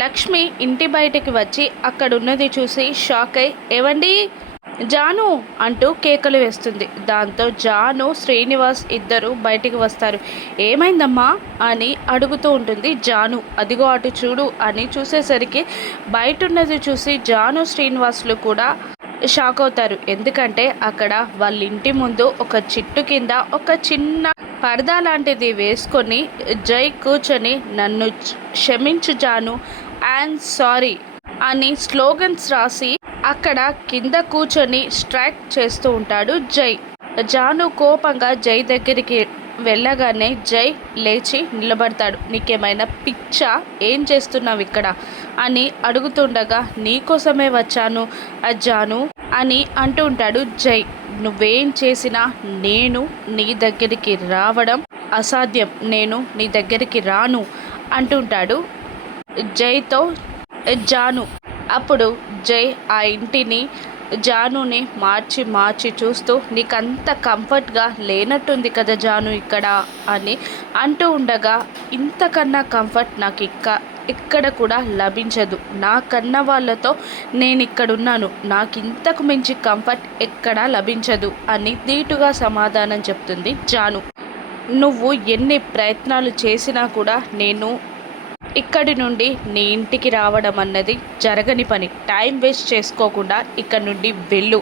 లక్ష్మి ఇంటి బయటికి వచ్చి అక్కడున్నది చూసి షాక్ అయి ఏవండి జాను అంటూ కేకలు వేస్తుంది. దాంతో జాను శ్రీనివాస్ ఇద్దరు బయటికి వస్తారు. ఏమైందమ్మా అని అడుగుతూ ఉంటుంది జాను. అదిగో అటు చూడు అని చూసేసరికి బయట ఉన్నది చూసి జాను శ్రీనివాసులు కూడా షాక్ అవుతారు. ఎందుకంటే అక్కడ వాళ్ళ ఇంటి ముందు ఒక చెట్టు కింద ఒక చిన్న పరదా లాంటిది వేసుకొని జై కూర్చొని నన్ను క్షమించు జాను, ఐఎమ్ సారీ అని స్లోగన్స్ రాసి అక్కడ కింద కూర్చొని స్ట్రైక్ చేస్తూ ఉంటాడు జై. జాను కోపంగా జై దగ్గరికి వెళ్ళగానే జై లేచి నిలబడతాడు. నీకేమైనా పిచ్చా, ఏం చేస్తున్నావు ఇక్కడ అని అడుగుతుండగా నీకోసమే వచ్చాను జాను అని అంటూ ఉంటాడు జై. నువ్వేం చేసినా నేను నీ దగ్గరికి రావడం అసాధ్యం, నేను నీ దగ్గరికి రాను అంటుంటాడు జైతో జాను. అప్పుడు జై ఆ ఇంటిని జానుని మార్చి మార్చి చూస్తూ నీకంత కంఫర్ట్గా లేనట్టుంది కదా జాను ఇక్కడ అని అంటూ ఉండగా ఇంతకన్నా కంఫర్ట్ నాకు ఇక్కడ కూడా లభించదు. నా కన్న వాళ్ళతో నేను ఇక్కడున్నాను, నాకు ఇంతకు మించి కంఫర్ట్ ఎక్కడా లభించదు అని ధీటుగా సమాధానం చెప్తుంది జాను. నువ్వు ఎన్ని ప్రయత్నాలు చేసినా కూడా నేను ఇక్కడి నుండి నీ ఇంటికి రావడం అన్నది జరగని పని. టైం వేస్ట్ చేసుకోకుండా ఇక్కడ నుండి వెళ్ళు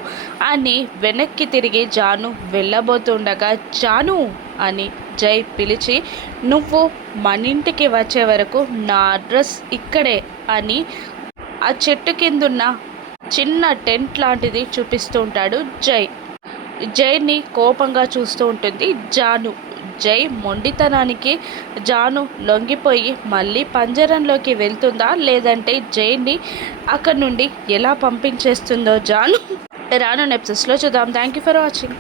అని వెనక్కి తిరిగి జాను వెళ్ళబోతుండగా జాను అని జై పిలిచి నువ్వు మన ఇంటికి వచ్చే వరకు నా అడ్రస్ ఇక్కడే అని ఆ చెట్టు కిందున్న చిన్న టెంట్ లాంటిది చూపిస్తూ ఉంటాడు జై. జైని కోపంగా చూస్తూ ఉంటుంది జాను. జై మొండితనానికి జాను లొంగిపోయి మళ్ళీ పంజరంలోకి వెళ్తుందా, లేదంటే జైని అక్కడి నుండి ఎలా పంపించేస్తుందో జాను రాను ఎపిసోడ్స్లో చూద్దాం. Thank you for watching.